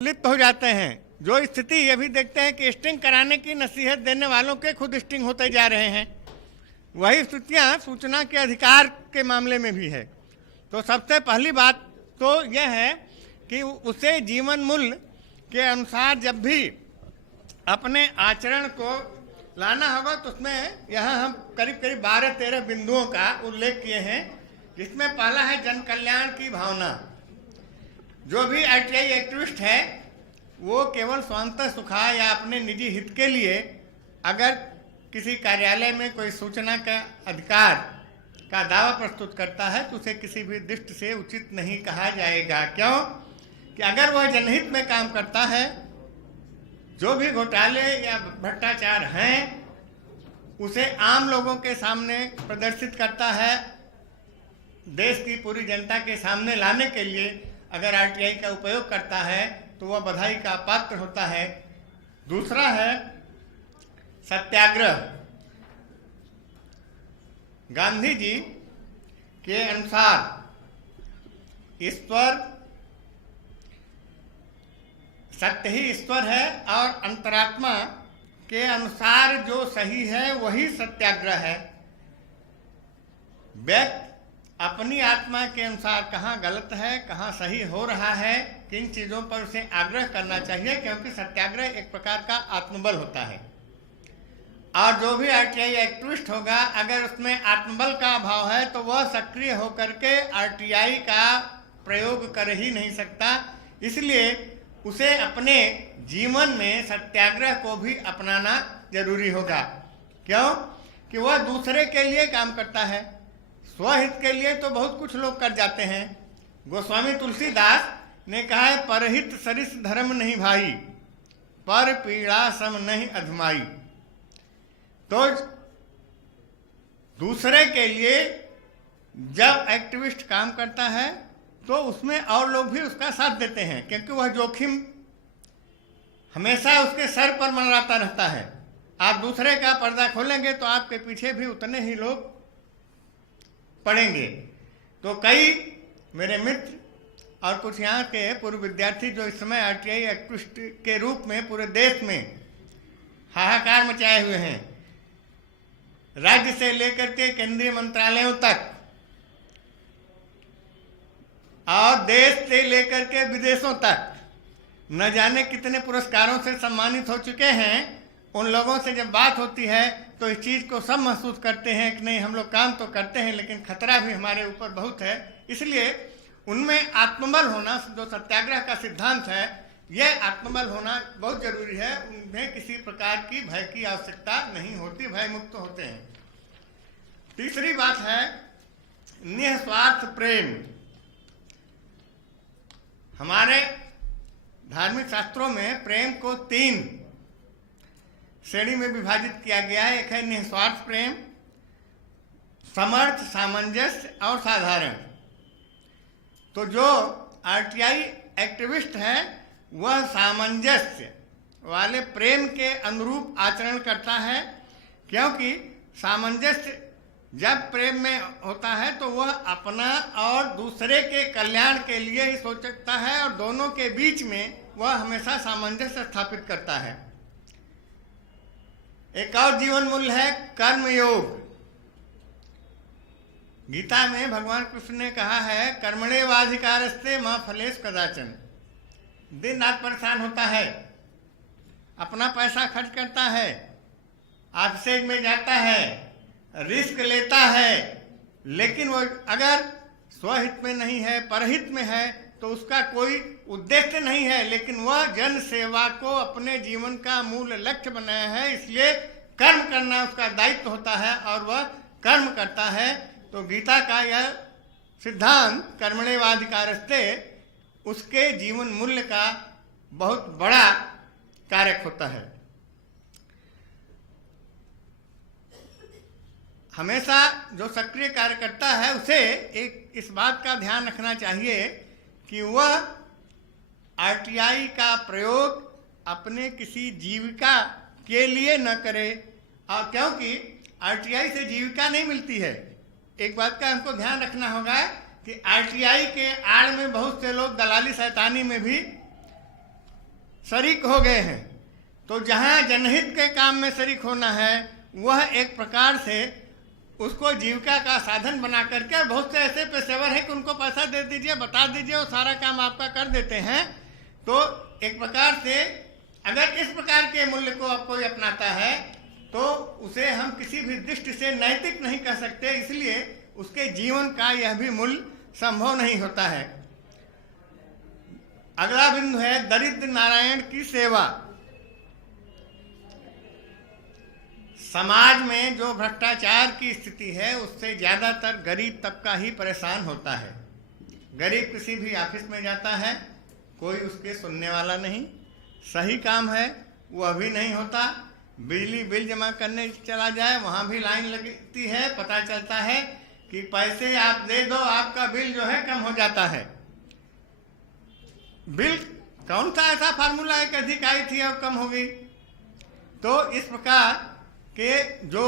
लिप्त हो जाते हैं। जो स्थिति ये भी देखते हैं कि स्टिंग कराने की नसीहत देने वालों के खुद स्टिंग होते जा रहे हैं। वही स्थितियां सूचना के अधिकार के मामले में भी है। तो सबसे पहली बात तो यह है कि उसे जीवन मूल्य के अनुसार जब भी अपने आचरण को लाना होगा तो उसमें यहाँ हम करीब करीब 12-13 बिंदुओं का उल्लेख किए हैं, जिसमें पहला है जन कल्याण की भावना। जो भी आरटीआई एक्टिविस्ट है वो केवल स्वांतः सुखाय या अपने निजी हित के लिए अगर किसी कार्यालय में कोई सूचना का अधिकार का दावा प्रस्तुत करता है तो उसे किसी भी दृष्टि से उचित नहीं कहा जाएगा। क्यों? कि अगर वह जनहित में काम करता है, जो भी घोटाले या भ्रष्टाचार हैं उसे आम लोगों के सामने प्रदर्शित करता है, देश की पूरी जनता के सामने लाने के लिए अगर आरटीआई का उपयोग करता है तो वह बधाई का पात्र होता है। दूसरा है सत्याग्रह। गांधी जी के अनुसार ईश्वर सत्य ही ईश्वर है और अंतरात्मा के अनुसार जो सही है वही सत्याग्रह है। व्यक्ति अपनी आत्मा के अनुसार कहाँ गलत है, कहाँ सही हो रहा है, किन चीज़ों पर उसे आग्रह करना चाहिए, क्योंकि सत्याग्रह एक प्रकार का आत्मबल होता है। और जो भी आरटीआई एक्टिविस्ट होगा अगर उसमें आत्मबल का अभाव है तो वह सक्रिय होकर के आरटीआई का प्रयोग कर ही नहीं सकता। इसलिए उसे अपने जीवन में सत्याग्रह को भी अपनाना जरूरी होगा। क्यों? कि वह दूसरे के लिए काम करता है, स्वहित के लिए तो बहुत कुछ लोग कर जाते हैं। गोस्वामी तुलसीदास ने कहा है, परहित सरिस धर्म नहीं भाई, पर पीड़ा सम नहीं अधमाई। तो दूसरे के लिए जब एक्टिविस्ट काम करता है तो उसमें और लोग भी उसका साथ देते हैं, क्योंकि वह जोखिम हमेशा उसके सर पर मंडराता रहता है। आप दूसरे का पर्दा खोलेंगे तो आपके पीछे भी उतने ही लोग पढ़ेंगे। तो कई मेरे मित्र और कुछ यहाँ के पूर्व विद्यार्थी जो इस समय आरटीआई एक्टिविस्ट के रूप में पूरे देश में हाहाकार मचाए हुए हैं, राज्य से लेकर के केंद्रीय मंत्रालयों तक और देश से लेकर के विदेशों तक न जाने कितने पुरस्कारों से सम्मानित हो चुके हैं। उन लोगों से जब बात होती है तो इस चीज़ को सब महसूस करते हैं कि नहीं, हम लोग काम तो करते हैं लेकिन खतरा भी हमारे ऊपर बहुत है। इसलिए उनमें आत्मबल होना, जो सत्याग्रह का सिद्धांत है, यह आत्मबल होना बहुत जरूरी है। उन्हें किसी प्रकार की भय की आवश्यकता नहीं होती, भय मुक्त होते हैं। तीसरी बात है निस्वार्थ प्रेम। हमारे धार्मिक शास्त्रों में प्रेम को 3 श्रेणी में विभाजित किया गया है। एक है निस्वार्थ प्रेम, समर्थ, सामंजस्य और साधारण। तो जो आरटीआई एक्टिविस्ट है वह सामंजस्य वाले प्रेम के अनुरूप आचरण करता है, क्योंकि सामंजस्य जब प्रेम में होता है तो वह अपना और दूसरे के कल्याण के लिए ही सोचता है और दोनों के बीच में वह हमेशा सामंजस्य स्थापित करता है। एक और जीवन मूल्य है कर्मयोग। गीता में भगवान कृष्ण ने कहा है, कर्मण्येवाधिकारस्ते मा फलेषु कदाचन। दिन रात परेशान होता है, अपना पैसा खर्च करता है, ऑफिस में जाता है, रिस्क लेता है, लेकिन वो अगर स्वहित में नहीं है, परहित में है तो उसका कोई उद्देश्य नहीं है, लेकिन वह जन सेवा को अपने जीवन का मूल लक्ष्य बनाया है। इसलिए कर्म करना उसका दायित्व होता है और वह कर्म करता है। तो गीता का यह सिद्धांत कर्मण्येवाधिकारस्ते उसके जीवन मूल्य का बहुत बड़ा कारक होता है। हमेशा जो सक्रिय कार्य करता है उसे एक इस बात का ध्यान रखना चाहिए कि वह आरटीआई का प्रयोग अपने किसी जीविका के लिए न करे, और क्योंकि आरटीआई से जीविका नहीं मिलती है। एक बात का हमको ध्यान रखना होगा कि आरटीआई के आड़ में बहुत से लोग दलाली शैतानी में भी शरीक हो गए हैं। तो जहाँ जनहित के काम में शरीक होना है, वह एक प्रकार से उसको जीविका का साधन बना करके, बहुत से ऐसे पेशेवर हैं कि उनको पैसा दे दीजिए, बता दीजिए, वो सारा काम आपका कर देते हैं। तो एक प्रकार से अगर इस प्रकार के मूल्य को आप कोई अपनाता है तो उसे हम किसी भी दृष्टि से नैतिक नहीं कह सकते, इसलिए उसके जीवन का यह भी मूल्य संभव नहीं होता है। अगला बिंदु है दरिद्र नारायण की सेवा। समाज में जो भ्रष्टाचार की स्थिति है उससे ज़्यादातर गरीब तबका ही परेशान होता है। गरीब किसी भी ऑफिस में जाता है, कोई उसके सुनने वाला नहीं, सही काम है वह भी नहीं होता, बिजली बिल जमा करने चला जाए वहाँ भी लाइन लगती है, पता चलता है कि पैसे आप दे दो आपका बिल जो है कम हो जाता है। बिल कौन सा ऐसा फार्मूला है कि अधिक आई थी और कम हो गई। तो इस प्रकार के जो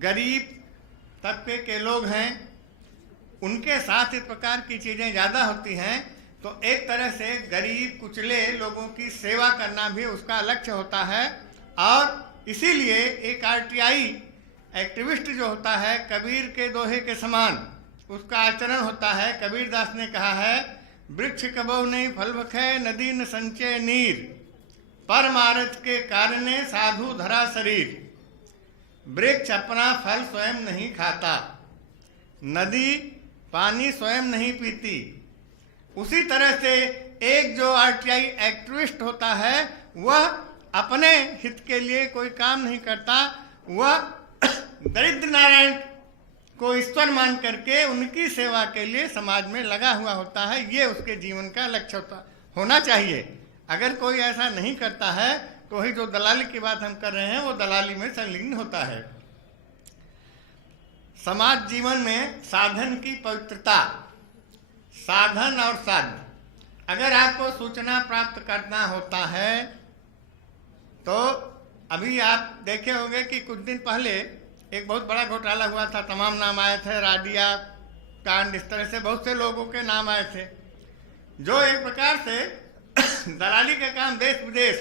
गरीब तबके के लोग हैं उनके साथ इस प्रकार की चीज़ें ज़्यादा होती हैं। तो एक तरह से गरीब कुचले लोगों की सेवा करना भी उसका लक्ष्य होता है। और इसीलिए एक आरटीआई एक्टिविस्ट जो होता है कबीर के दोहे के समान उसका आचरण होता है। कबीर दास ने कहा है, वृक्ष कबो नहीं फल बखे, नदी न संचय नीर, परमारथ के कारणे साधु धरा शरीर। वृक्ष अपना फल स्वयं नहीं खाता, नदी पानी स्वयं नहीं पीती। उसी तरह से एक जो आरटीआई एक्टिविस्ट होता है वह अपने हित के लिए कोई काम नहीं करता, वह दरिद्र नारायण को ईश्वर मान करके उनकी सेवा के लिए समाज में लगा हुआ होता है। ये उसके जीवन का लक्ष्य होना चाहिए। अगर कोई ऐसा नहीं करता है तो वही जो दलाली की बात हम कर रहे हैं वो दलाली में संलग्न होता है। समाज जीवन में साधन की पवित्रता, साधन और साध्य। अगर आपको सूचना प्राप्त करना होता है तो अभी आप देखे होंगे कि कुछ दिन पहले एक बहुत बड़ा घोटाला हुआ था, तमाम नाम आए थे, राडिया कांड, इस तरह से बहुत से लोगों के नाम आए थे जो एक प्रकार से दलाली का काम देश विदेश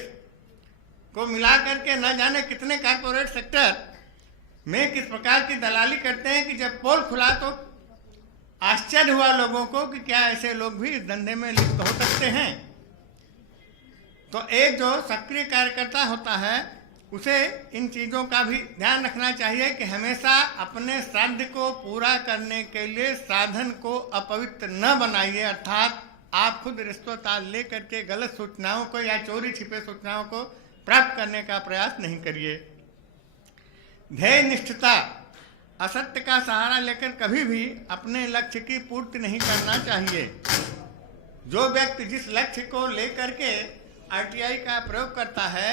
को मिला करके न जाने कितने कारपोरेट सेक्टर में किस प्रकार की दलाली करते हैं कि जब पोल खुला तो आश्चर्य हुआ लोगों को कि क्या ऐसे लोग भी इस धंधे में लिप्त हो सकते हैं। तो एक जो सक्रिय कार्यकर्ता होता है उसे इन चीज़ों का भी ध्यान रखना चाहिए कि हमेशा अपने श्राद्ध को पूरा करने के लिए साधन को अपवित्र न बनाइए। अर्थात आप खुद रिश्वत ले करके गलत सूचनाओं को या चोरी छिपे सूचनाओं को प्राप्त करने का प्रयास नहीं करिए। ध्येय निष्ठता, असत्य का सहारा लेकर कभी भी अपने लक्ष्य की पूर्ति नहीं करना चाहिए। जो व्यक्ति जिस लक्ष्य को लेकर के आरटीआई का प्रयोग करता है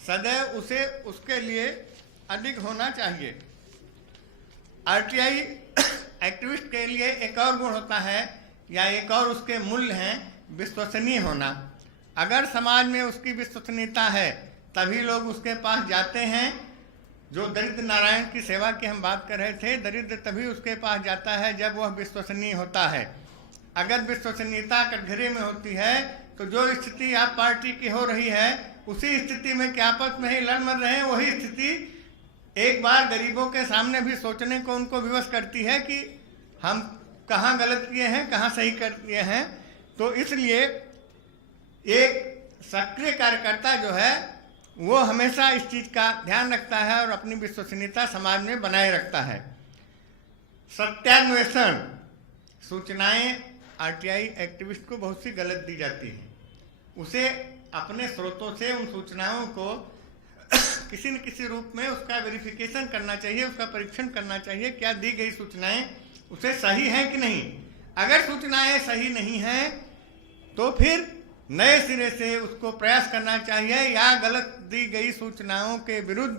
सदैव उसे उसके लिए अधिक होना चाहिए। आरटीआई एक्टिविस्ट के लिए एक और गुण होता है या एक और उसके मूल्य हैं विश्वसनीय होना। अगर समाज में उसकी विश्वसनीयता है तभी लोग उसके पास जाते हैं। जो दरिद्र नारायण की सेवा की हम बात कर रहे थे, दरिद्र तभी उसके पास जाता है जब वह विश्वसनीय होता है। अगर विश्वसनीयता कटघरे में होती है तो जो स्थिति आप पार्टी की हो रही है उसी स्थिति में क्या आपस में ही लड़ मर रहे हैं, वही स्थिति एक बार गरीबों के सामने भी सोचने को उनको विवश करती है कि हम कहाँ गलत किए हैं, कहाँ सही कर किए हैं। तो इसलिए एक सक्रिय कार्यकर्ता जो है वो हमेशा इस चीज़ का ध्यान रखता है और अपनी विश्वसनीयता समाज में बनाए रखता है। सत्यान्वेषण, सूचनाएं आरटीआई एक्टिविस्ट को बहुत सी गलत दी जाती हैं, उसे अपने स्रोतों से उन सूचनाओं को किसी न किसी रूप में उसका वेरिफिकेशन करना चाहिए, उसका परीक्षण करना चाहिए क्या दी गई सूचनाएं उसे सही हैं कि नहीं। अगर सूचनाएं सही नहीं हैं तो फिर नए सिरे से उसको प्रयास करना चाहिए या गलत दी गई सूचनाओं के विरुद्ध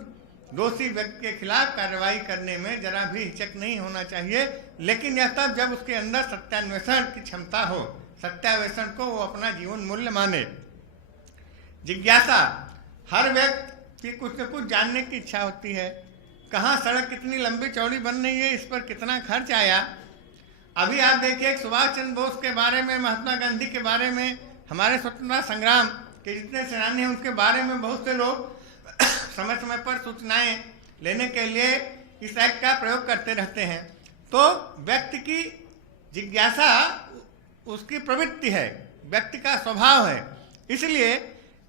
दोषी व्यक्ति के खिलाफ कार्रवाई करने में जरा भी हिचक नहीं होना चाहिए। लेकिन यह तब जब उसके अंदर सत्यान्वेषण की क्षमता हो, सत्यान्वेषण को वो अपना जीवन मूल्य माने। जिज्ञासा, हर व्यक्ति की कुछ न कुछ जानने की इच्छा होती है। कहाँ सड़क कितनी लंबी चौड़ी बन रही है, इस पर कितना खर्च आया। अभी आप देखिए सुभाष चंद्र बोस के बारे में, महात्मा गांधी के बारे में, हमारे स्वतंत्रता संग्राम के जितने सेनानी हैं उनके बारे में बहुत से लोग समय समय पर सूचनाएं लेने के लिए इस एक्ट का प्रयोग करते रहते हैं। तो व्यक्ति की जिज्ञासा उसकी प्रवृत्ति है, व्यक्ति का स्वभाव है, इसलिए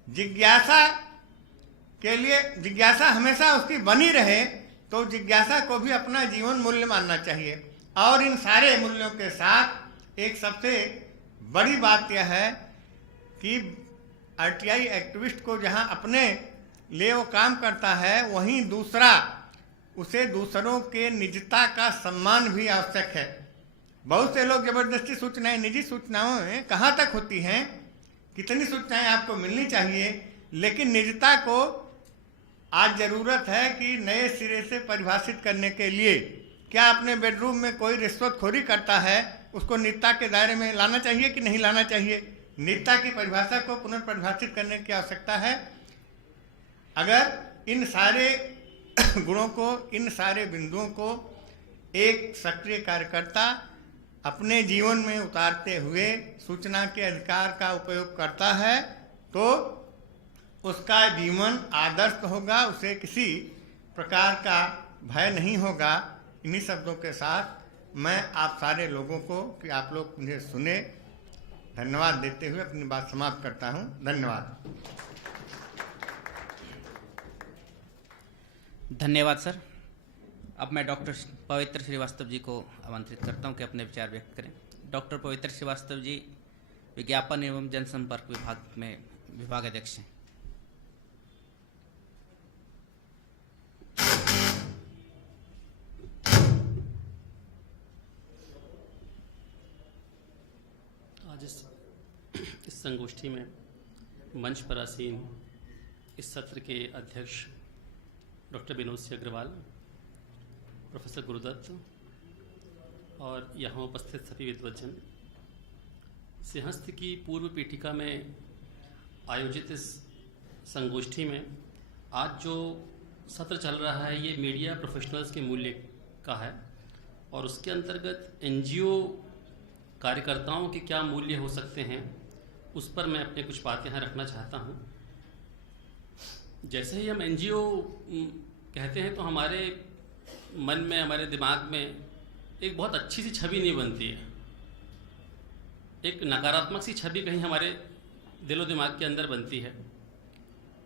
जिज्ञासा के लिए जिज्ञासा हमेशा उसकी बनी रहे तो जिज्ञासा को भी अपना जीवन मूल्य मानना चाहिए। और इन सारे मूल्यों के साथ एक सबसे बड़ी बात यह है कि आरटीआई एक्टिविस्ट को जहां अपने लिए वो काम करता है, वहीं दूसरा उसे दूसरों के निजता का सम्मान भी आवश्यक है। बहुत से लोग जबरदस्ती सूचनाएं, निजी सूचनाओं में कहाँ तक होती हैं, कितनी सूचनाएं आपको मिलनी चाहिए, लेकिन निजता को आज ज़रूरत है कि नए सिरे से परिभाषित करने के लिए क्या अपने बेडरूम में कोई रिश्वतखोरी करता है उसको निजता के दायरे में लाना चाहिए कि नहीं लाना चाहिए। निजता की परिभाषा को पुनर्परिभाषित करने की आवश्यकता है। अगर इन सारे गुणों को, इन सारे बिंदुओं को एक सक्रिय कार्यकर्ता अपने जीवन में उतारते हुए सूचना के अधिकार का उपयोग करता है तो उसका जीवन आदर्श होगा, उसे किसी प्रकार का भय नहीं होगा। इन्हीं शब्दों के साथ मैं आप सारे लोगों को कि आप लोग मुझे सुने धन्यवाद देते हुए अपनी बात समाप्त करता हूं। धन्यवाद। धन्यवाद सर। अब मैं डॉक्टर पवित्र श्रीवास्तव जी को आमंत्रित करता हूं कि अपने विचार व्यक्त करें। डॉक्टर पवित्र श्रीवास्तव जी विज्ञापन एवं जनसंपर्क विभाग में विभाग अध्यक्ष हैं। आज इस संगोष्ठी में मंच पर आसीन इस सत्र के अध्यक्ष डॉक्टर विनोद सिंह अग्रवाल, प्रोफेसर गुरुदत्त और यहाँ उपस्थित सभी विद्वज्जन, सिंहस्थ की पूर्व पीठिका में आयोजित इस संगोष्ठी में आज जो सत्र चल रहा है ये मीडिया प्रोफेशनल्स के मूल्य का है और उसके अंतर्गत एनजीओ कार्यकर्ताओं के क्या मूल्य हो सकते हैं उस पर मैं अपने कुछ बात यहाँ रखना चाहता हूँ। जैसे ही हम एनजीओ कहते हैं तो हमारे मन में, हमारे दिमाग में एक बहुत अच्छी सी छवि नहीं बनती है, एक नकारात्मक सी छवि कहीं हमारे दिलो दिमाग के अंदर बनती है।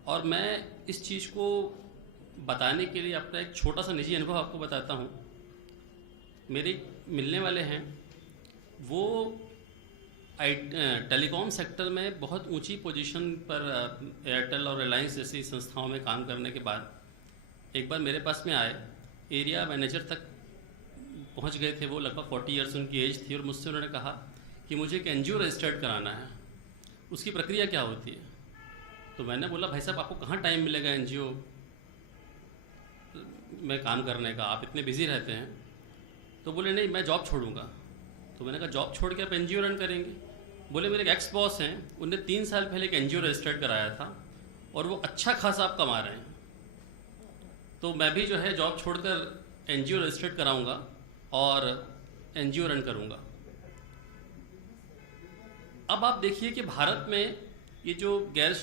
और मैं इस चीज़ को बताने के लिए अपना एक छोटा सा निजी अनुभव आपको बताता हूँ। मेरे मिलने वाले हैं, वो टेलीकॉम सेक्टर में बहुत ऊंची पोजीशन पर एयरटेल और रिलायंस जैसी संस्थाओं में काम करने के बाद एक बार मेरे पास में आए, एरिया मैनेजर तक पहुंच गए थे वो, लगभग 40 ईयर्स उनकी एज थी, और मुझसे उन्होंने कहा कि मुझे एक एनजीओ रजिस्टर्ड कराना है, उसकी प्रक्रिया क्या होती है। तो मैंने बोला भाई साहब आपको कहाँ टाइम मिलेगा एनजीओ में काम करने का, आप इतने बिजी रहते हैं। तो बोले नहीं मैं जॉब छोड़ूंगा। तो मैंने कहा जॉब छोड़ के आप एनजीओ रन करेंगे। बोले मेरे एक एक्स बॉस हैं, उनने 3 साल पहले एक एनजीओ रजिस्टर्ड कराया था और वो अच्छा खासा आप कमा रहे हैं, तो मैं भी जो है जॉब छोड़कर एनजीओ रजिस्टर्ड कराऊंगा और एनजीओ रन करूंगा। अब आप देखिए कि भारत में ये जो गैर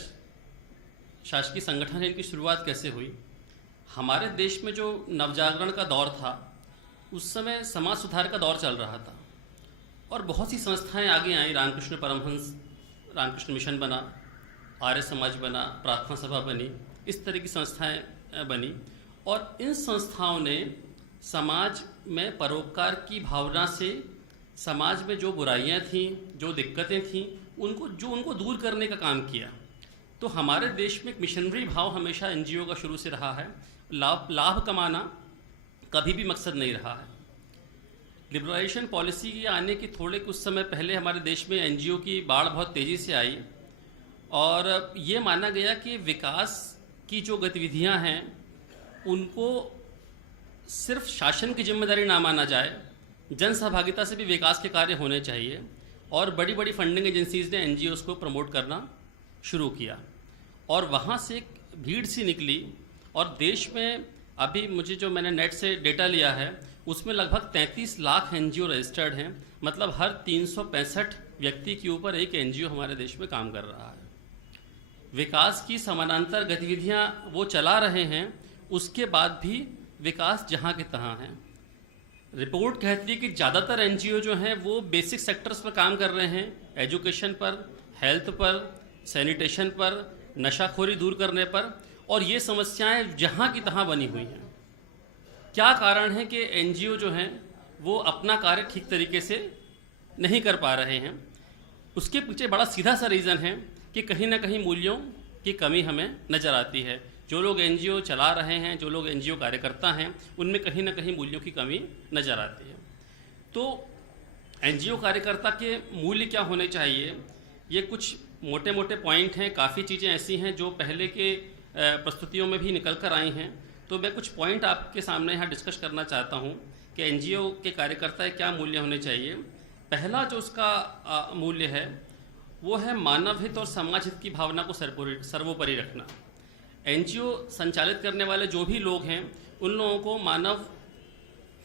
शासकीय संगठन है इनकी शुरुआत कैसे हुई। हमारे देश में जो नवजागरण का दौर था उस समय समाज सुधार का दौर चल रहा था और बहुत सी संस्थाएं आगे आई। रामकृष्ण परमहंस, रामकृष्ण मिशन बना, आर्य समाज बना, प्रार्थना सभा बनी, इस तरह की संस्थाएं बनी और इन संस्थाओं ने समाज में परोपकार की भावना से समाज में जो बुराइयां थीं, जो दिक्कतें थीं, उनको दूर करने का काम किया। तो हमारे देश में एक मिशनरी भाव हमेशा एनजीओ का शुरू से रहा है। लाभ कमाना कभी भी मकसद नहीं रहा है। लिबरलाइजेशन पॉलिसी के आने की थोड़े कुछ समय पहले हमारे देश में एनजीओ की बाढ़ बहुत तेज़ी से आई और ये माना गया कि विकास की जो गतिविधियां हैं उनको सिर्फ शासन की जिम्मेदारी ना माना जाए, जन सहभागिता से भी विकास के कार्य होने चाहिए। और बड़ी बड़ी फंडिंग एजेंसीज ने एनजीओस को प्रमोट करना शुरू किया और वहाँ से एक भीड़ सी निकली। और देश में अभी मुझे जो मैंने नेट से डेटा लिया है उसमें लगभग 33 लाख एनजीओ रजिस्टर्ड हैं, मतलब हर 365 व्यक्ति के ऊपर एक एनजीओ हमारे देश में काम कर रहा है। विकास की समानांतर गतिविधियां वो चला रहे हैं, उसके बाद भी विकास जहां के तहां है। रिपोर्ट कहती है कि ज़्यादातर एनजीओ जो हैं वो बेसिक सेक्टर्स पर काम कर रहे हैं, एजुकेशन पर, हेल्थ पर, सैनिटेशन पर, नशाखोरी दूर करने पर, और ये समस्याएं जहां की तहां बनी हुई हैं। क्या कारण है कि एनजीओ जो हैं वो अपना कार्य ठीक तरीके से नहीं कर पा रहे हैं? उसके पीछे बड़ा सीधा सा रीज़न है कि कहीं ना कहीं मूल्यों की कमी हमें नज़र आती है। जो लोग एनजीओ चला रहे हैं, जो लोग एनजीओ कार्यकर्ता हैं, उनमें कहीं ना कहीं मूल्यों की कमी नज़र आती है। तो एनजीओ कार्यकर्ता के मूल्य क्या होने चाहिए, ये कुछ मोटे मोटे पॉइंट हैं। काफ़ी चीज़ें ऐसी हैं जो पहले के प्रस्तुतियों में भी निकल कर आई हैं, तो मैं कुछ पॉइंट आपके सामने यहाँ डिस्कस करना चाहता हूँ कि एनजीओ के कार्यकर्ता क्या मूल्य होने चाहिए। पहला जो उसका मूल्य है वो है मानव हित और समाज हित की भावना को सर्वोपरि रखना। एनजीओ संचालित करने वाले जो भी लोग हैं, उन लोगों को मानव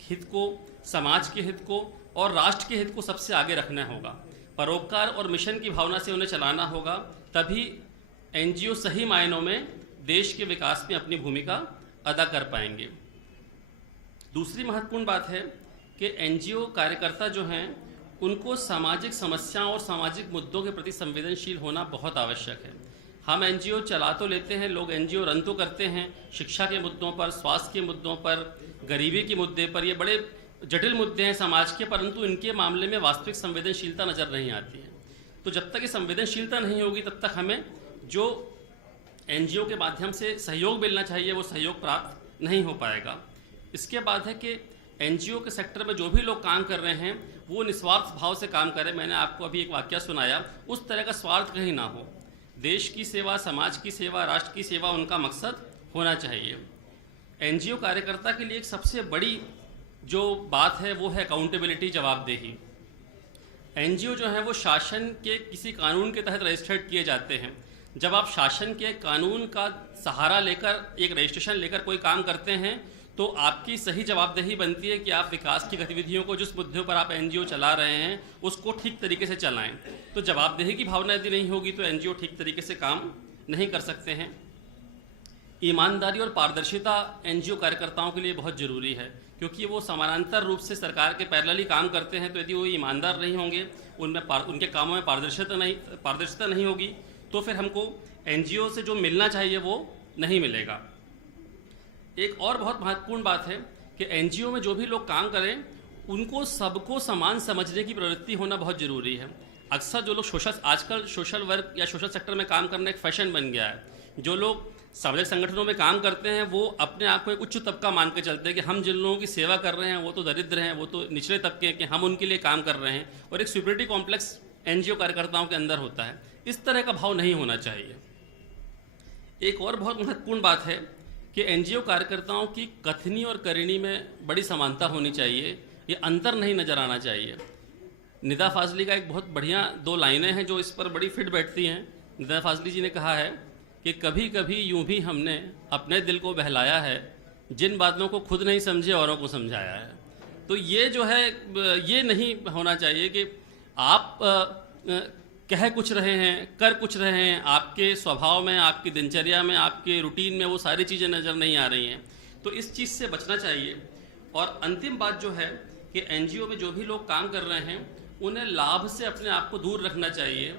हित को, समाज के हित को और राष्ट्र के हित को सबसे आगे रखना होगा। परोपकार और मिशन की भावना से उन्हें चलाना होगा, तभी एनजीओ सही मायनों में देश के विकास में अपनी भूमिका अदा कर पाएंगे। दूसरी महत्वपूर्ण बात है कि एनजीओ कार्यकर्ता जो हैं उनको सामाजिक समस्याओं और सामाजिक मुद्दों के प्रति संवेदनशील होना बहुत आवश्यक है। हम एनजीओ चला तो लेते हैं, लोग एनजीओ रन तो करते हैं शिक्षा के मुद्दों पर, स्वास्थ्य के मुद्दों पर, गरीबी के मुद्दे पर। ये बड़े जटिल मुद्दे हैं समाज के, परंतु इनके मामले में वास्तविक संवेदनशीलता नज़र नहीं आती है। तो जब तक ये संवेदनशीलता नहीं होगी, तब तक हमें जो एनजीओ के माध्यम से सहयोग मिलना चाहिए वो सहयोग प्राप्त नहीं हो पाएगा। इसके बाद है कि एनजीओ के सेक्टर में जो भी लोग काम कर रहे हैं वो निस्वार्थ भाव से काम करें। मैंने आपको अभी एक वाक्य सुनाया, उस तरह का स्वार्थ कहीं ना हो। देश की सेवा, समाज की सेवा, राष्ट्र की सेवा उनका मकसद होना चाहिए। एनजीओ कार्यकर्ता के लिए एक सबसे बड़ी जो बात है वो है अकाउंटेबिलिटी, जवाबदेही। एनजीओ जो है वो शासन के किसी कानून के तहत रजिस्टर्ड किए जाते हैं। जब आप शासन के कानून का सहारा लेकर, एक रजिस्ट्रेशन लेकर कोई काम करते हैं, तो आपकी सही जवाबदेही बनती है कि आप विकास की गतिविधियों को, जिस मुद्दों पर आप एनजीओ चला रहे हैं, उसको ठीक तरीके से चलाएं। तो जवाबदेही की भावना यदि नहीं होगी तो एनजीओ ठीक तरीके से काम नहीं कर सकते हैं। ईमानदारी और पारदर्शिता एनजीओ कार्यकर्ताओं के लिए बहुत ज़रूरी है, क्योंकि वो समानांतर रूप से सरकार के पैरेलली काम करते हैं। तो यदि वो ईमानदार नहीं होंगे, उनके कामों में पारदर्शिता नहीं होगी, तो फिर हमको एनजीओ से जो मिलना चाहिए वो नहीं मिलेगा। एक और बहुत महत्वपूर्ण बात है कि एनजीओ में जो भी लोग काम करें, उनको सबको समान समझने की प्रवृत्ति होना बहुत ज़रूरी है। अक्सर जो लोग आजकल सोशल वर्क या सोशल सेक्टर में काम करना एक फैशन बन गया है। जो लोग सामाजिक संगठनों में काम करते हैं वो अपने आप को एक उच्च तबका मान के चलते हैं कि हम जिन लोगों की सेवा कर रहे हैं वो तो दरिद्र हैं, वो तो निचले तबके हैं, कि हम उनके लिए काम कर रहे हैं। और एक सुपीरियरिटी कॉम्प्लेक्स एनजीओ कार्यकर्ताओं के अंदर होता है। इस तरह का भाव नहीं होना चाहिए। एक और बहुत महत्वपूर्ण बात है कि एनजीओ कार्यकर्ताओं की कथनी और करनी में बड़ी समानता होनी चाहिए, ये अंतर नहीं नज़र आना चाहिए। निदा फाजली का एक बहुत बढ़िया 2 लाइनें हैं जो इस पर बड़ी फिट बैठती हैं। निदा फाजली जी ने कहा है कि कभी कभी यूं भी हमने अपने दिल को बहलाया है, जिन बातों को खुद नहीं समझे औरों को समझाया है। तो ये जो है, ये नहीं होना चाहिए कि आप कह कुछ रहे हैं, कर कुछ रहे हैं, आपके स्वभाव में, आपकी दिनचर्या में, आपके रूटीन में वो सारी चीज़ें नज़र नहीं आ रही हैं। तो इस चीज़ से बचना चाहिए। और अंतिम बात जो है कि एनजीओ में जो भी लोग काम कर रहे हैं, उन्हें लाभ से अपने आप को दूर रखना चाहिए।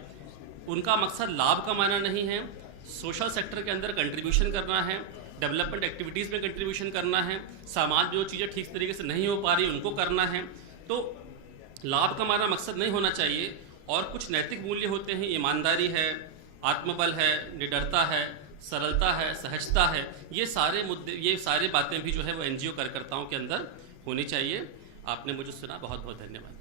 उनका मकसद लाभ कमाना नहीं है, सोशल सेक्टर के अंदर कंट्रीब्यूशन करना है, डेवलपमेंट एक्टिविटीज़ में कंट्रीब्यूशन करना है, समाज में जो चीज़ें ठीक तरीके से नहीं हो पा रही उनको करना है। तो लाभ कमाना मकसद नहीं होना चाहिए। और कुछ नैतिक मूल्य होते हैं, ईमानदारी है, आत्मबल है, निडरता है, सरलता है, सहजता है। ये सारे मुद्दे, ये सारी बातें भी जो है वो एनजीओ कार्यकर्ताओं के अंदर होनी चाहिए। आपने मुझे सुना, बहुत बहुत धन्यवाद।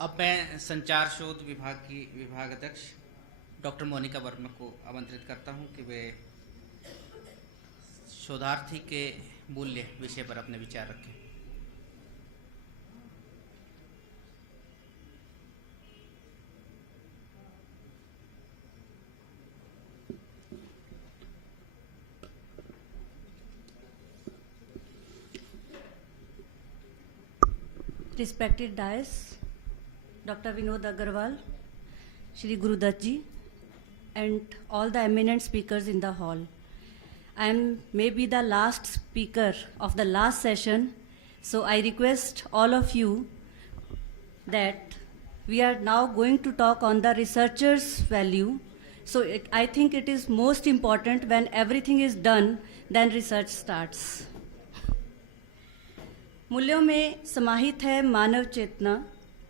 अब मैं संचार शोध विभाग की विभागाध्यक्ष डॉक्टर मोनिका वर्मा को आमंत्रित करता हूं कि वे शोधार्थी के मूल्य विषय पर अपने विचार रखें। Respected dais, Dr. Vinod Agarwal, Shri Gurudat ji, and all the eminent speakers in the hall. I am maybe the last speaker of the last session, so I request all of you that we are now going to talk on the researcher's value. So I think it is most important when everything is done, then research starts. मूल्यों में समाहित है मानव चेतना,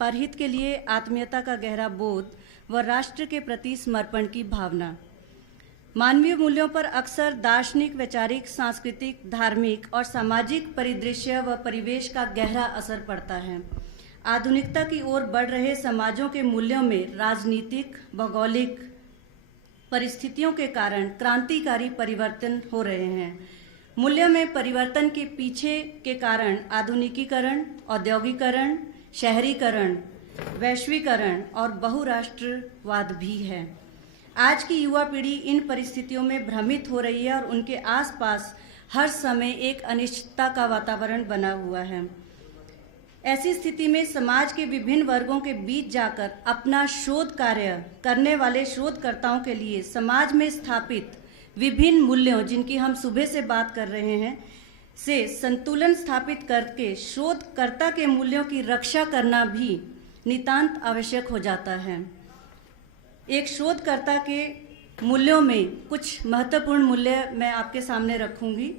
परहित के लिए आत्मीयता का गहरा बोध व राष्ट्र के प्रति समर्पण की भावना। मानवीय मूल्यों पर अक्सर दार्शनिक, वैचारिक, सांस्कृतिक, धार्मिक और सामाजिक परिदृश्य व परिवेश का गहरा असर पड़ता है। आधुनिकता की ओर बढ़ रहे समाजों के मूल्यों में राजनीतिक, भौगोलिक परिस्थितियों के कारण क्रांतिकारी परिवर्तन हो रहे हैं। मूल्यों में परिवर्तन के पीछे के कारण आधुनिकीकरण, औद्योगिकरण, शहरीकरण, वैश्वीकरण और बहुराष्ट्रवाद भी है। आज की युवा पीढ़ी इन परिस्थितियों में भ्रमित हो रही है और उनके आसपास हर समय एक अनिश्चितता का वातावरण बना हुआ है। ऐसी स्थिति में समाज के विभिन्न वर्गों के बीच जाकर अपना शोध कार्य करने वाले शोधकर्ताओं के लिए समाज में स्थापित विभिन्न मूल्यों, जिनकी हम सुबह से बात कर रहे हैं, से संतुलन स्थापित करके शोधकर्ता के मूल्यों की रक्षा करना भी नितांत आवश्यक हो जाता है। एक शोधकर्ता के मूल्यों में कुछ महत्वपूर्ण मूल्य मैं आपके सामने रखूंगी।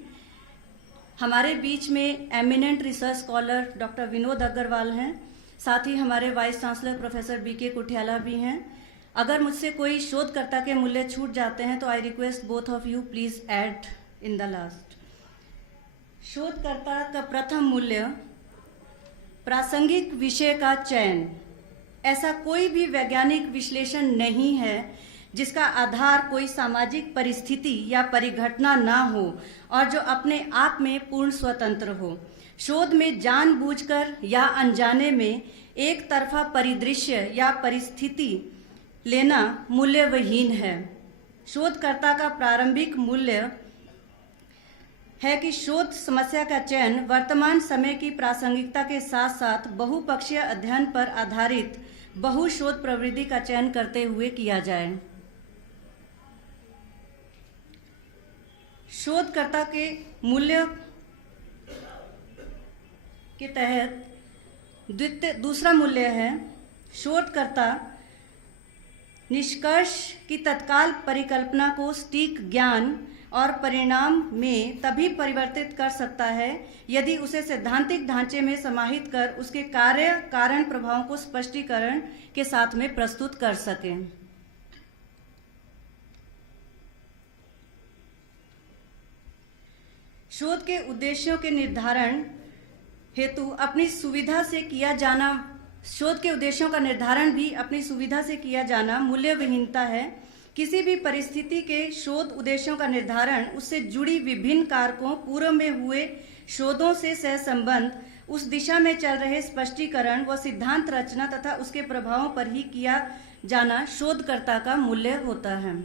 हमारे बीच में eminent research scholar doctor Vinod Agarwal हैं, साथ ही हमारे vice chancellor professor BK Kuthiala भी हैं। अगर मुझसे कोई शोधकर्ता के मूल्य छूट जाते हैं तो I request both of you please add in the last. शोधकर्ता का प्रथम मूल्य प्रासंगिक विषय का चयन। ऐसा कोई भी वैज्ञानिक विश्लेषण नहीं है जिसका आधार कोई सामाजिक परिस्थिति या परिघटना ना हो और जो अपने आप में पूर्ण स्वतंत्र हो। शोध में जानबूझकर या अनजाने में एक तरफा परिदृश्य या परिस्थिति लेना मूल्यविहीन है। शोधकर्ता का प्रारंभिक मूल्य है कि शोध समस्या का चयन वर्तमान समय की प्रासंगिकता के साथ साथ बहुपक्षीय अध्ययन पर आधारित बहु शोध प्रवृत्ति का चयन करते हुए किया जाए। शोधकर्ता के मूल्य के तहत दूसरा मूल्य है शोधकर्ता निष्कर्ष की तत्काल परिकल्पना को सटीक ज्ञान और परिणाम में तभी परिवर्तित कर सकता है यदि उसे सैद्धांतिक ढांचे में समाहित कर उसके कार्य कारण प्रभावों को स्पष्टीकरण के साथ में प्रस्तुत कर सके। शोध के उद्देश्यों के निर्धारण हेतु अपनी सुविधा से किया जाना शोध के उद्देश्यों का निर्धारण भी अपनी सुविधा से किया जाना मूल्यविहीनता है। किसी भी परिस्थिति के शोध उद्देश्यों का निर्धारण उससे जुड़ी विभिन्न कारकों, पूर्व में हुए शोधों से सहसंबंध, उस दिशा में चल रहे स्पष्टीकरण व सिद्धांत रचना तथा उसके प्रभावों पर ही किया जाना शोधकर्ता का मूल्य होता है।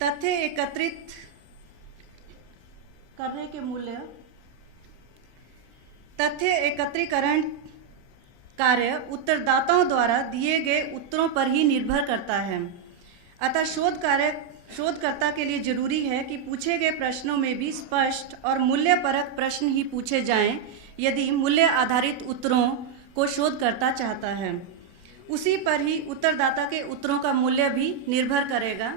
तथ्य एकत्रित करने के मूल्य। तथ्य एकत्रीकरण कार्य उत्तरदाताओं द्वारा दिए गए उत्तरों पर ही निर्भर करता है। अतः शोधकर्ता के लिए जरूरी है कि पूछे गए प्रश्नों में भी स्पष्ट और मूल्यपरक प्रश्न ही पूछे जाएं। यदि मूल्य आधारित उत्तरों को शोधकर्ता चाहता है, उसी पर ही उत्तरदाता के उत्तरों का मूल्य भी निर्भर करेगा।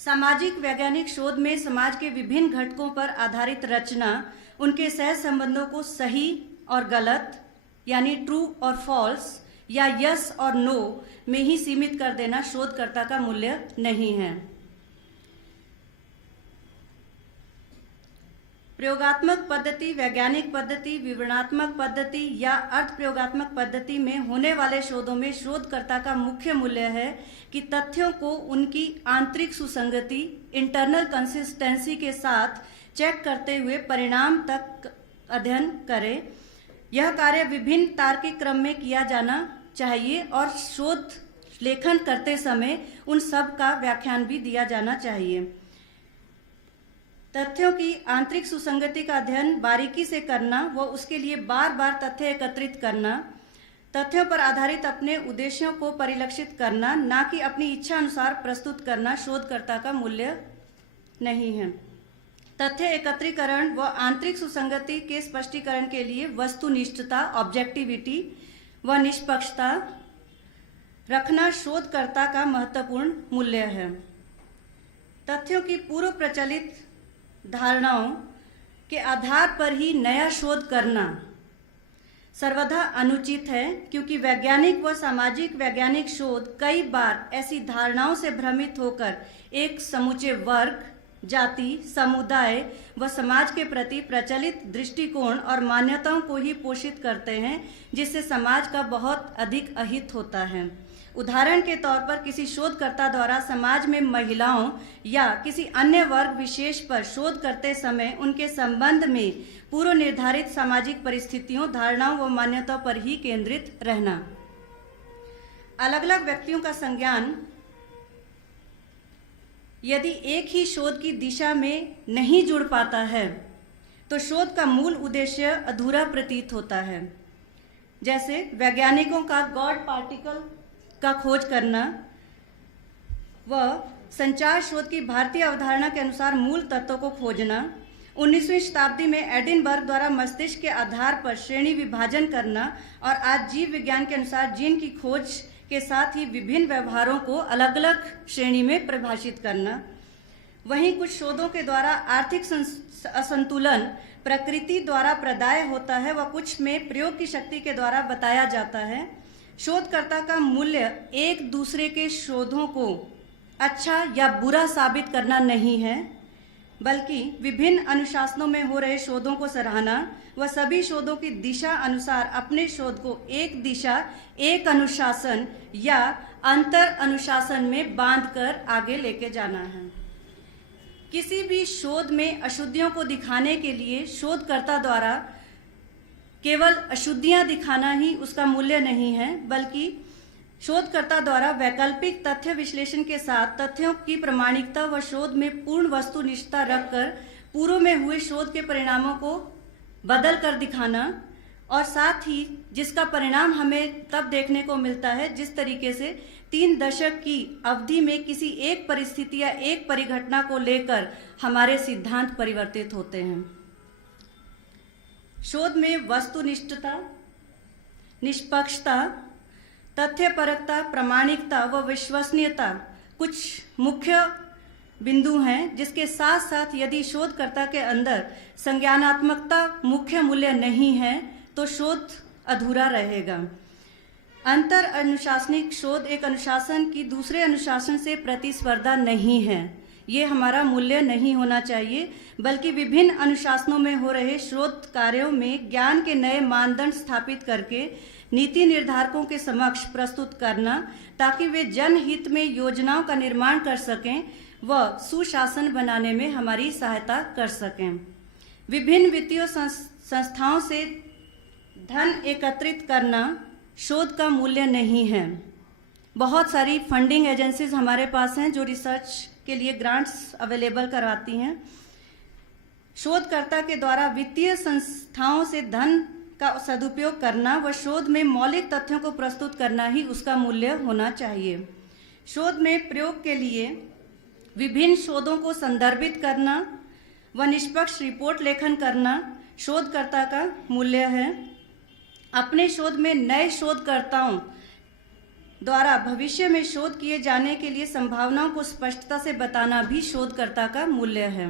सामाजिक वैज्ञानिक शोध में समाज के विभिन्न घटकों पर आधारित रचना उनके सह संबंधों को सही और गलत यानी ट्रू और फॉल्स या यस और नो में ही सीमित कर देना शोधकर्ता का मूल्य नहीं है। प्रयोगात्मक पद्धति, वैज्ञानिक पद्धति, विवरणात्मक पद्धति या अर्थ प्रयोगात्मक पद्धति में होने वाले शोधों में शोधकर्ता का मुख्य मूल्य है कि तथ्यों को उनकी आंतरिक सुसंगति, इंटरनल कंसिस्टेंसी के साथ चेक करते हुए परिणाम तक अध्ययन करें। यह कार्य विभिन्न तार्किक क्रम में किया जाना चाहिए और शोध लेखन करते समय उन सब का व्याख्यान भी दिया जाना चाहिए। तथ्यों की आंतरिक सुसंगति का अध्ययन बारीकी से करना व उसके लिए बार बार तथ्य एकत्रित करना, तथ्यों पर आधारित अपने उद्देश्यों को परिलक्षित करना, ना कि अपनी इच्छा अनुसार प्रस्तुत करना शोधकर्ता का मूल्य नहीं है। तथ्य एकत्रीकरण व आंतरिक सुसंगति के स्पष्टीकरण के लिए वस्तुनिष्ठता, ऑब्जेक्टिविटी व निष्पक्षता रखना शोधकर्ता का महत्वपूर्ण मूल्य है। तथ्यों की पूर्व प्रचलित धारणाओं के आधार पर ही नया शोध करना सर्वथा अनुचित है, क्योंकि वैज्ञानिक व सामाजिक वैज्ञानिक शोध कई बार ऐसी धारणाओं से भ्रमित होकर एक समूचे वर्ग, जाति, समुदाय व समाज के प्रति प्रचलित दृष्टिकोण और मान्यताओं को ही पोषित करते हैं, जिससे समाज का बहुत अधिक अहित होता है। उदाहरण के तौर पर किसी शोधकर्ता द्वारा समाज में महिलाओं या किसी अन्य वर्ग विशेष पर शोध करते समय उनके संबंध में पूर्व निर्धारित सामाजिक परिस्थितियों, धारणाओं व मान्यताओं पर ही केंद्रित रहना। अलग अलग व्यक्तियों का संज्ञान यदि एक ही शोध की दिशा में नहीं जुड़ पाता है तो शोध का मूल उद्देश्य अधूरा प्रतीत होता है। जैसे वैज्ञानिकों का गॉड पार्टिकल का खोज करना व संचार शोध की भारतीय अवधारणा के अनुसार मूल तत्वों को खोजना, 19वीं शताब्दी में एडिनबर्ग द्वारा मस्तिष्क के आधार पर श्रेणी विभाजन करना और आज जीव विज्ञान के अनुसार जीन की खोज के साथ ही विभिन्न व्यवहारों को अलग अलग श्रेणी में परिभाषित करना। वहीं कुछ शोधों के द्वारा आर्थिक असंतुलन प्रकृति द्वारा प्रदाय होता है व कुछ में प्रयोग की शक्ति के द्वारा बताया जाता है। शोधकर्ता का मूल्य एक दूसरे के शोधों को अच्छा या बुरा साबित करना नहीं है, बल्कि विभिन्न अनुशासनों में हो रहे शोधों को सराहना व सभी शोधों की दिशा अनुसार अपने शोध को एक दिशा, एक अनुशासन या अंतर अनुशासन में बांधकर आगे लेके जाना है। किसी भी शोध में अशुद्धियों को दिखाने के लिए शोधकर्ता द्वारा केवल अशुद्धियां दिखाना ही उसका मूल्य नहीं है, बल्कि शोधकर्ता द्वारा वैकल्पिक तथ्य विश्लेषण के साथ तथ्यों की प्रामाणिकता व शोध में पूर्ण वस्तुनिष्ठता रखकर पूर्व में हुए शोध के परिणामों को बदल कर दिखाना, और साथ ही जिसका परिणाम हमें तब देखने को मिलता है जिस तरीके से 3 दशक की अवधि में किसी एक परिस्थिति या एक परिघटना को लेकर हमारे सिद्धांत परिवर्तित होते हैं। शोध में वस्तुनिष्ठता, निष्पक्षता, तथ्यपरकता, प्रामाणिकता व विश्वसनीयता कुछ मुख्य बिंदु हैं, जिसके साथ साथ यदि शोधकर्ता के अंदर संज्ञानात्मकता मुख्य मूल्य नहीं है तो शोध अधूरा रहेगा। अंतर अनुशासनिक शोध एक अनुशासन की दूसरे अनुशासन से प्रतिस्पर्धा नहीं है, ये हमारा मूल्य नहीं होना चाहिए, बल्कि विभिन्न अनुशासनों में हो रहे शोध कार्यों में ज्ञान के नए मानदंड स्थापित करके नीति निर्धारकों के समक्ष प्रस्तुत करना, ताकि वे जनहित में योजनाओं का निर्माण कर सकें व सुशासन बनाने में हमारी सहायता कर सकें। विभिन्न वित्तीय संस्थाओं से धन एकत्रित करना शोध का मूल्य नहीं है। बहुत सारी फंडिंग एजेंसीज हमारे पास हैं जो रिसर्च के लिए ग्रांट्स अवेलेबल करवाती हैं। शोधकर्ता के द्वारा वित्तीय संस्थाओं से धन का सदुपयोग करना व शोध में मौलिक तथ्यों को प्रस्तुत करना ही उसका मूल्य होना चाहिए। शोध में प्रयोग के लिए विभिन्न शोधों को संदर्भित करना व निष्पक्ष रिपोर्ट लेखन करना शोधकर्ता का मूल्य है। अपने शोध में नए शोधकर्ताओं द्वारा भविष्य में शोध किए जाने के लिए संभावनाओं को स्पष्टता से बताना भी शोधकर्ता का मूल्य है।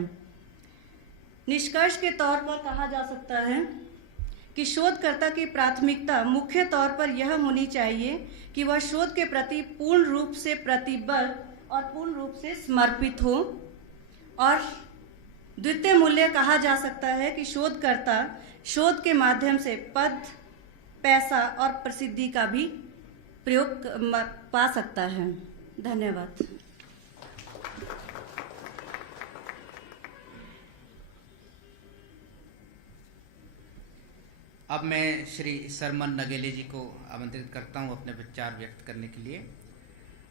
निष्कर्ष के तौर पर कहा जा सकता है कि शोधकर्ता की प्राथमिकता मुख्य तौर पर यह होनी चाहिए कि वह शोध के प्रति पूर्ण रूप से प्रतिबद्ध और पूर्ण रूप से समर्पित हो, और द्वितीय मूल्य कहा जा सकता है कि शोधकर्ता शोध के माध्यम से पद, पैसा और प्रसिद्धि का भी प्रयोग पा सकता है। धन्यवाद। अब मैं श्री सरमन नगेले जी को आमंत्रित करता हूं अपने विचार व्यक्त करने के लिए।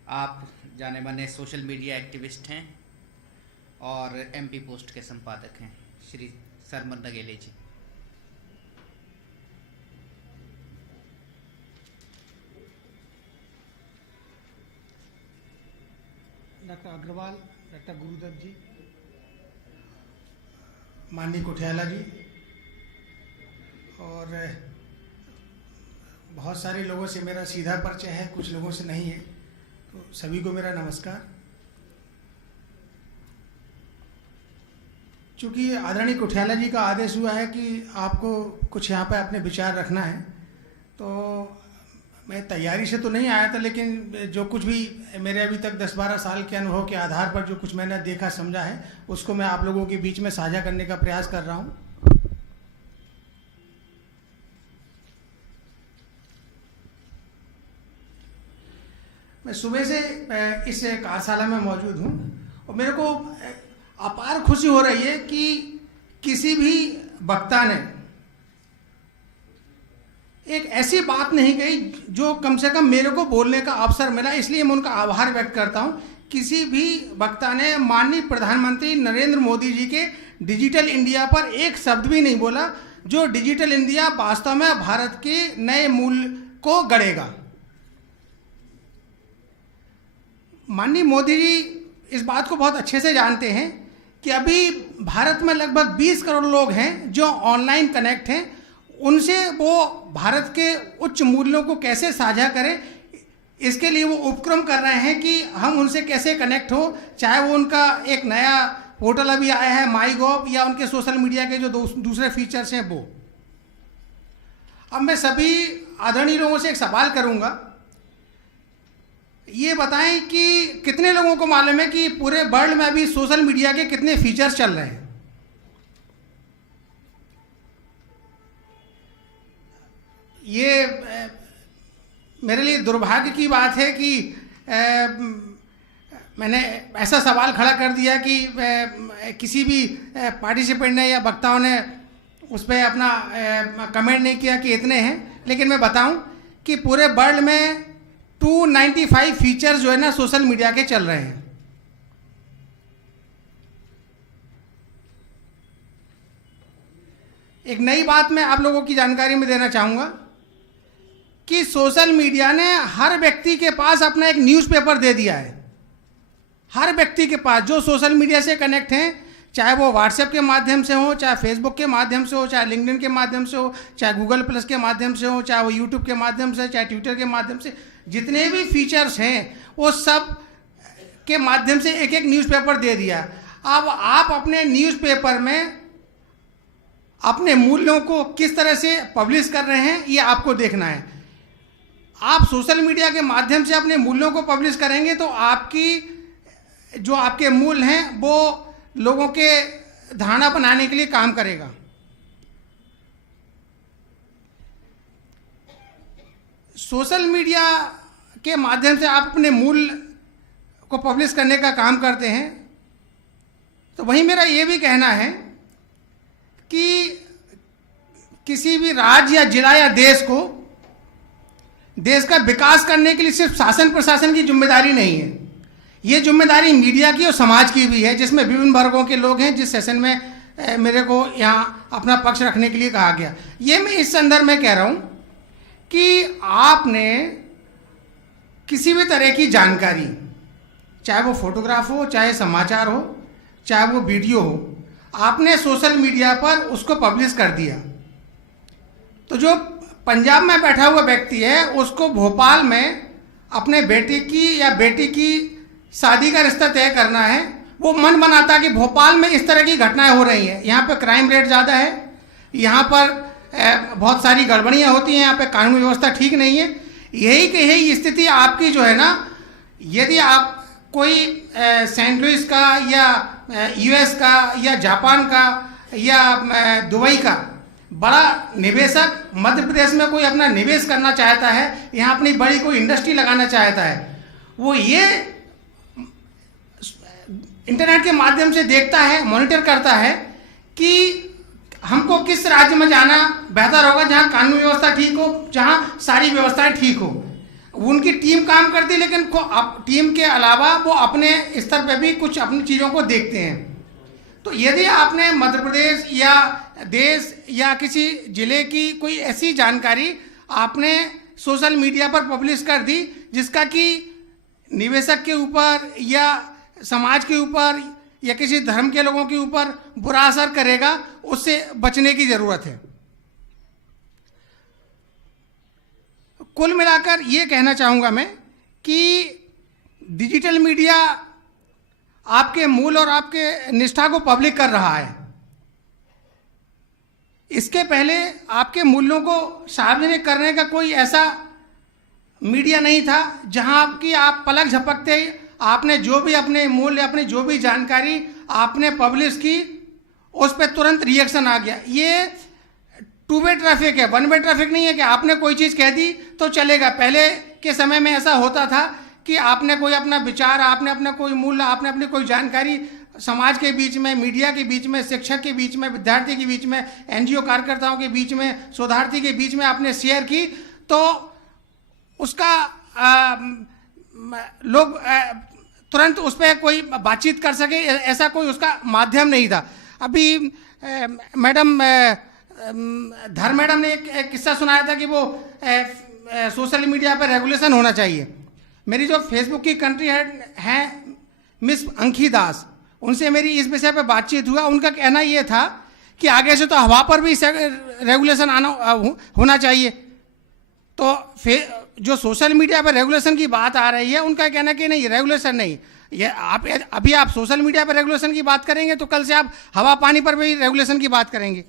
आप जाने माने सोशल मीडिया एक्टिविस्ट हैं और एमपी पोस्ट के संपादक हैं श्री सरमन नगेले जी। डॉक्टर अग्रवाल, डॉक्टर गुरुदत्त जी, माननीय कुठियाला जी, और बहुत सारे लोगों से मेरा सीधा परिचय है, कुछ लोगों से नहीं है, तो सभी को मेरा नमस्कार। चूँकि आदरणीय कुठियाला जी का आदेश हुआ है कि आपको कुछ यहाँ पे अपने विचार रखना है, तो मैं तैयारी से तो नहीं आया था, लेकिन जो कुछ भी मेरे अभी तक 10-12 साल के अनुभव के आधार पर जो कुछ मैंने देखा समझा है, उसको मैं आप लोगों के बीच में साझा करने का प्रयास कर रहा हूँ। मैं सुबह से इस कार्यशाला में मौजूद हूँ और मेरे को अपार खुशी हो रही है कि किसी भी वक्ता ने एक ऐसी बात नहीं कही जो कम से कम मेरे को बोलने का अवसर मिला, इसलिए मैं उनका आभार व्यक्त करता हूं। किसी भी वक्ता ने माननीय प्रधानमंत्री नरेंद्र मोदी जी के डिजिटल इंडिया पर एक शब्द भी नहीं बोला, जो डिजिटल इंडिया वास्तव में भारत के नए मूल्य को गढ़ेगा। माननीय मोदी जी इस बात को बहुत अच्छे से जानते हैं कि अभी भारत में लगभग 20 करोड़ लोग हैं जो ऑनलाइन कनेक्ट हैं, उनसे वो भारत के उच्च मूल्यों को कैसे साझा करें, इसके लिए वो उपक्रम कर रहे हैं कि हम उनसे कैसे कनेक्ट हो। चाहे वो उनका एक नया पोर्टल अभी आया है माई गॉव, या उनके सोशल मीडिया के जो दूसरे फीचर्स हैं वो। अब मैं सभी आदरणीय लोगों से एक सवाल करूंगा, ये बताएं कि कितने लोगों को मालूम है कि पूरे वर्ल्ड में अभी सोशल मीडिया के कितने फीचर्स चल रहे हैं। ये मेरे लिए दुर्भाग्य की बात है कि मैंने ऐसा सवाल खड़ा कर दिया कि किसी भी पार्टिसिपेंट ने या वक्ताओं ने उस पर अपना कमेंट नहीं किया कि इतने हैं। लेकिन मैं बताऊं कि पूरे वर्ल्ड में 295 फीचर्स जो है ना सोशल मीडिया के चल रहे हैं। एक नई बात मैं आप लोगों की जानकारी में देना चाहूंगा कि सोशल मीडिया ने हर व्यक्ति के पास अपना एक न्यूज़पेपर दे दिया है। हर व्यक्ति के पास जो सोशल मीडिया से कनेक्ट हैं, चाहे वो व्हाट्सएप के माध्यम से हो, चाहे फेसबुक के माध्यम से हो, चाहे लिंक्डइन के माध्यम से हो, चाहे गूगल प्लस के माध्यम से हो, चाहे वो यूट्यूब के माध्यम से, चाहे ट्विटर के माध्यम से, जितने भी फीचर्स हैं वो सब के माध्यम से एक एक न्यूज़पेपर दे दिया। अब आप अपने न्यूज़पेपर में अपने मूल्यों को किस तरह से पब्लिश कर रहे हैं, ये आपको देखना है। आप सोशल मीडिया के माध्यम से अपने मूल्यों को पब्लिश करेंगे तो आपकी जो आपके मूल्य हैं वो लोगों के धारणा बनाने के लिए काम करेगा। सोशल मीडिया के माध्यम से आप अपने मूल्य को पब्लिश करने का काम करते हैं, तो वहीं मेरा ये भी कहना है कि किसी भी राज्य या जिला या देश को देश का विकास करने के लिए सिर्फ शासन प्रशासन की जिम्मेदारी नहीं है, ये जिम्मेदारी मीडिया की और समाज की भी है, जिसमें विभिन्न वर्गों के लोग हैं। जिस सेशन में मेरे को यहाँ अपना पक्ष रखने के लिए कहा गया, ये मैं इस संदर्भ में कह रहा हूँ कि आपने किसी भी तरह की जानकारी, चाहे वो फोटोग्राफ हो, चाहे समाचार हो, चाहे वो वीडियो हो, आपने सोशल मीडिया पर उसको पब्लिश कर दिया, तो जो पंजाब में बैठा हुआ व्यक्ति है उसको भोपाल में अपने बेटे की या बेटी की शादी का रिश्ता तय करना है, वो मन बनाता कि भोपाल में इस तरह की घटनाएं हो रही हैं, यहाँ पे क्राइम रेट ज़्यादा है, यहाँ पर बहुत सारी गड़बड़ियाँ होती हैं, यहाँ पे कानून व्यवस्था ठीक नहीं है। यही स्थिति आपकी जो है ना, यदि आप कोई सेंट लुइस का या यूएस का या जापान का या दुबई का बड़ा निवेशक मध्य प्रदेश में कोई अपना निवेश करना चाहता है, यहाँ अपनी बड़ी कोई इंडस्ट्री लगाना चाहता है, वो ये इंटरनेट के माध्यम से देखता है, मॉनिटर करता है कि हमको किस राज्य में जाना बेहतर होगा, जहाँ कानून व्यवस्था ठीक हो, जहाँ सारी व्यवस्थाएं ठीक हो। उनकी टीम काम करती है, लेकिन टीम के अलावा वो अपने स्तर पे भी कुछ अपनी चीज़ों को देखते हैं। तो यदि आपने मध्य प्रदेश या देश या किसी जिले की कोई ऐसी जानकारी आपने सोशल मीडिया पर पब्लिश कर दी जिसका कि निवेशक के ऊपर या समाज के ऊपर या किसी धर्म के लोगों के ऊपर बुरा असर करेगा, उससे बचने की ज़रूरत है। कुल मिलाकर ये कहना चाहूँगा मैं कि डिजिटल मीडिया आपके मूल और आपके निष्ठा को पब्लिक कर रहा है। इसके पहले आपके मूल्यों को सार्वजनिक करने का कोई ऐसा मीडिया नहीं था जहां आपकी आप पलक झपकते ही आपने जो भी अपने मूल्य, अपनी जो भी जानकारी आपने पब्लिश की, उस पर तुरंत रिएक्शन आ गया। ये टू वे ट्रैफिक है, वन वे ट्रैफिक नहीं है कि आपने कोई चीज़ कह दी तो चलेगा। पहले के समय में ऐसा होता था कि आपने कोई अपना विचार, आपने अपना कोई मूल्य, आपने अपनी कोई जानकारी समाज के बीच में, मीडिया के बीच में, शिक्षक के बीच में, विद्यार्थी के बीच में, एनजीओ कार्यकर्ताओं के बीच में, शोधार्थी के बीच में आपने शेयर की, तो उसका लोग तुरंत उस पर कोई बातचीत कर सके, ऐसा कोई उसका माध्यम नहीं था। अभी मैडम धर मैडम ने एक किस्सा सुनाया था कि वो सोशल मीडिया पर रेगुलेशन होना चाहिए। मेरी जो फेसबुक की कंट्री हेड हैं मिस अंकी दास, उनसे मेरी इस विषय पर बातचीत हुआ। उनका कहना ये था कि आगे से तो हवा पर भी रेगुलेशन होना चाहिए। तो फिर जो सोशल मीडिया पर रेगुलेशन की बात आ रही है, उनका कहना कि नहीं, रेगुलेशन नहीं, ये अभी आप सोशल मीडिया पर रेगुलेशन की बात करेंगे तो कल से आप हवा पानी पर भी रेगुलेशन की बात करेंगे।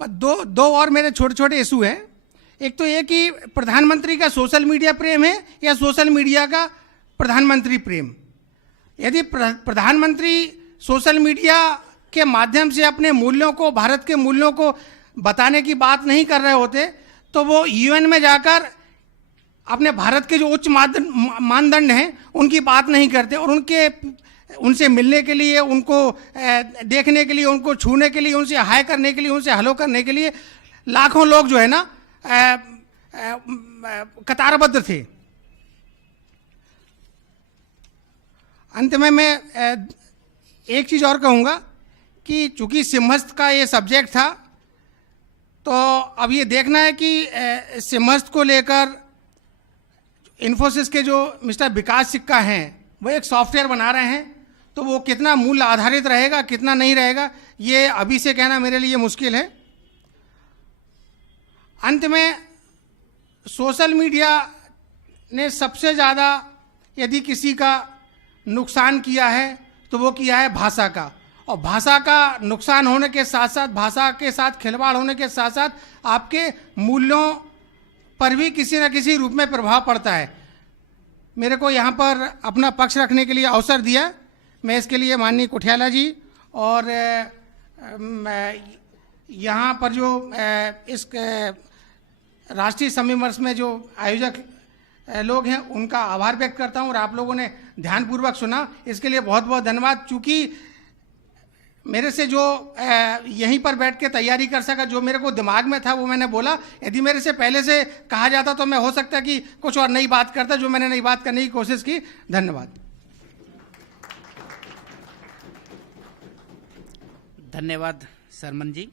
दो और मेरे छोटे छोटे इशू हैं। एक तो ये कि प्रधानमंत्री का सोशल मीडिया प्रेम है या सोशल मीडिया का प्रधानमंत्री प्रेम। यदि प्रधानमंत्री सोशल मीडिया के माध्यम से अपने मूल्यों को, भारत के मूल्यों को बताने की बात नहीं कर रहे होते तो वो यूएन में जाकर अपने भारत के जो उच्च मानदंड हैं उनकी बात नहीं करते, और उनसे मिलने के लिए, उनको देखने के लिए, उनको छूने के लिए, उनसे हाय करने के लिए, उनसे हेलो करने के लिए लाखों लोग जो है ना कतारबद्ध थे। अंत में मैं एक चीज़ और कहूँगा कि चूंकि सिम्हस्थ का ये सब्जेक्ट था, तो अब ये देखना है कि सिम्हस्थ को लेकर इन्फोसिस के जो मिस्टर विकास सिक्का हैं वो एक सॉफ्टवेयर बना रहे हैं, तो वो कितना मूल्य आधारित रहेगा, कितना नहीं रहेगा, ये अभी से कहना मेरे लिए मुश्किल है। अंत में सोशल मीडिया ने सबसे ज़्यादा यदि किसी का नुकसान किया है तो वो किया है भाषा का, और भाषा का नुकसान होने के साथ साथ, भाषा के साथ खिलवाड़ होने के साथ साथ आपके मूल्यों पर भी किसी न किसी रूप में प्रभाव पड़ता है। मेरे को यहाँ पर अपना पक्ष रखने के लिए अवसर दिया, मैं इसके लिए माननीय कुठियाला जी और यहाँ पर जो इस राष्ट्रीय समिवर्ष में जो आयोजक लोग हैं उनका आभार व्यक्त करता हूँ, और आप लोगों ने ध्यानपूर्वक सुना, इसके लिए बहुत बहुत धन्यवाद। चूँकि मेरे से जो यहीं पर बैठ के तैयारी कर सका, जो मेरे को दिमाग में था वो मैंने बोला। यदि मेरे से पहले से कहा जाता तो मैं हो सकता कि कुछ और नई बात करता, जो मैंने नई बात करने की कोशिश की। धन्यवाद। धन्यवाद सरमन जी।